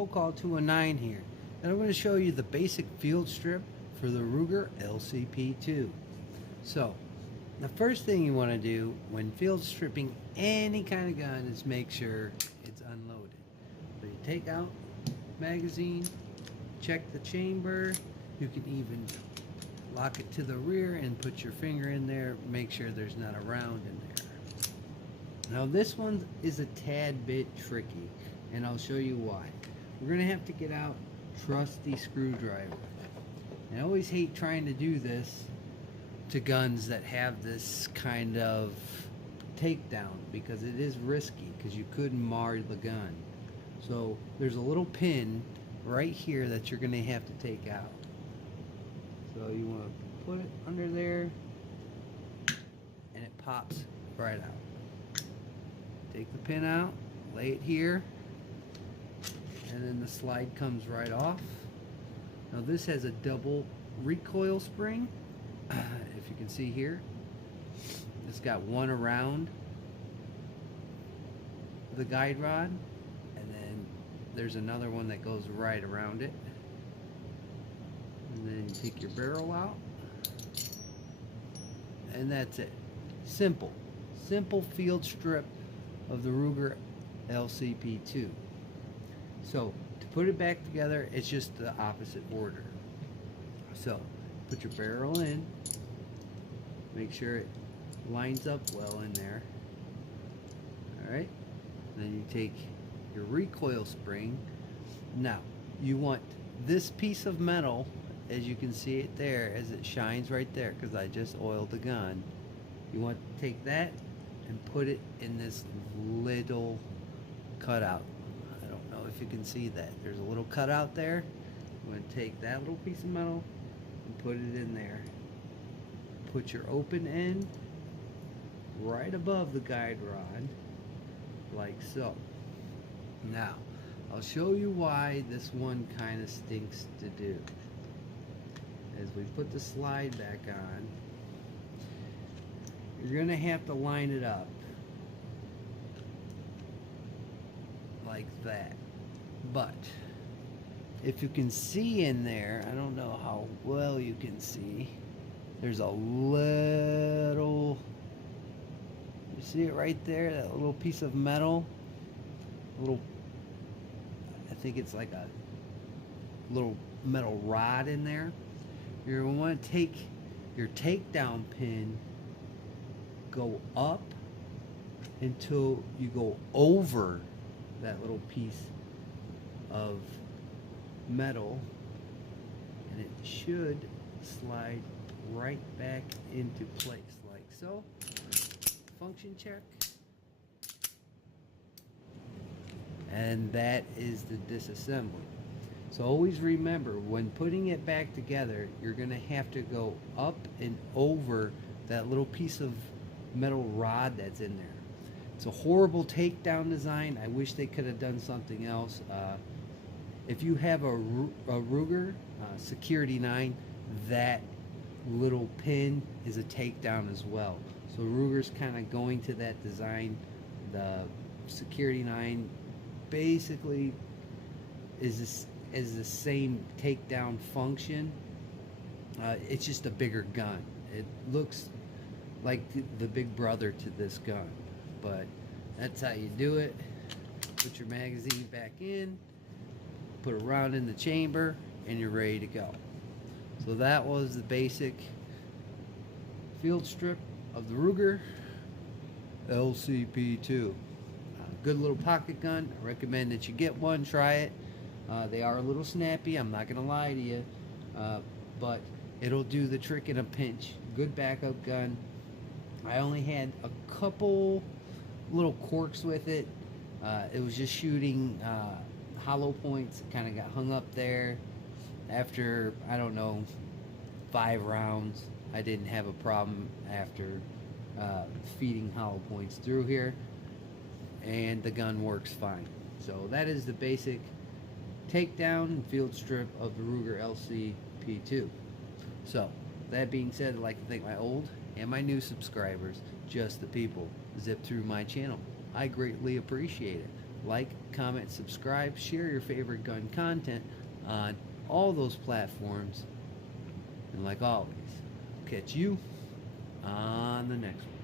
roll call to a 9 here. And I'm going to show you the basic field strip for the Ruger LCP2. So, the first thing you want to do when field stripping any kind of gun is make sure it's unloaded. So you take out the magazine, check the chamber, you can even lock it to the rear and put your finger in there, make sure there's not a round in there. Now this one is a tad bit tricky, and I'll show you why. We're going to have to get out trusty screwdriver. I always hate trying to do this to guns that have this kind of takedown because it is risky because you could mar the gun. So there's a little pin right here that you're going to have to take out. So you want to put it under there and it pops right out. Take the pin out, lay it here, and then the slide comes right off. Now this has a double recoil spring, if you can see here. It's got one around the guide rod, and then there's another one that goes right around it. And then you take your barrel out, and that's it. Simple field strip of the Ruger LCP2. So to put it back together, it's just the opposite order. So put your barrel in, make sure it lines up well in there. Alright, then you take your recoil spring. Now you want this piece of metal, as you can see it there, as it shines right there because I just oiled the gun. You want to take that and put it in this little cutout. I don't know if you can see that. There's a little cutout there. You want to take that little piece of metal and put it in there. Put your open end right above the guide rod, like so. Now, I'll show you why this one kind of stinks to do. As we put the slide back on, you're going to have to line it up like that. But if you can see in there, I don't know how well you can see, there's a little, you see it right there, that little piece of metal, little, I think it's like a little metal rod in there. You're going to want to take your takedown pin, go up until you go over that little piece of metal, and it should slide right back into place like so. Function check, and that is the disassembly. So always remember, when putting it back together, you're going to have to go up and over that little piece of metal rod that's in there. It's a horrible takedown design. I wish they could have done something else. If you have a Ruger Security 9, that little pin is a takedown as well. So Ruger's kind of going to that design. The Security 9 basically is the same takedown function. It's just a bigger gun. It looks like the big brother to this gun, but that's how you do it. Put your magazine back in, put a round in the chamber, and you're ready to go. So that was the basic field strip of the Ruger LCP2. Good little pocket gun. I recommend that you get one, try it. They are a little snappy, I'm not gonna lie to you, but it'll do the trick in a pinch. Good backup gun. I only had a couple little quirks with it. It was just shooting hollow points. It kind of got hung up there. After, I don't know, 5 rounds, I didn't have a problem after feeding hollow points through here, and the gun works fine. So that is the basic takedown and field strip of the Ruger LCP2. So that being said, I'd like to thank my old and my new subscribers, just the people, zip through my channel. I greatly appreciate it. Like, comment, subscribe, share your favorite gun content on all those platforms. And like always, catch you on the next one.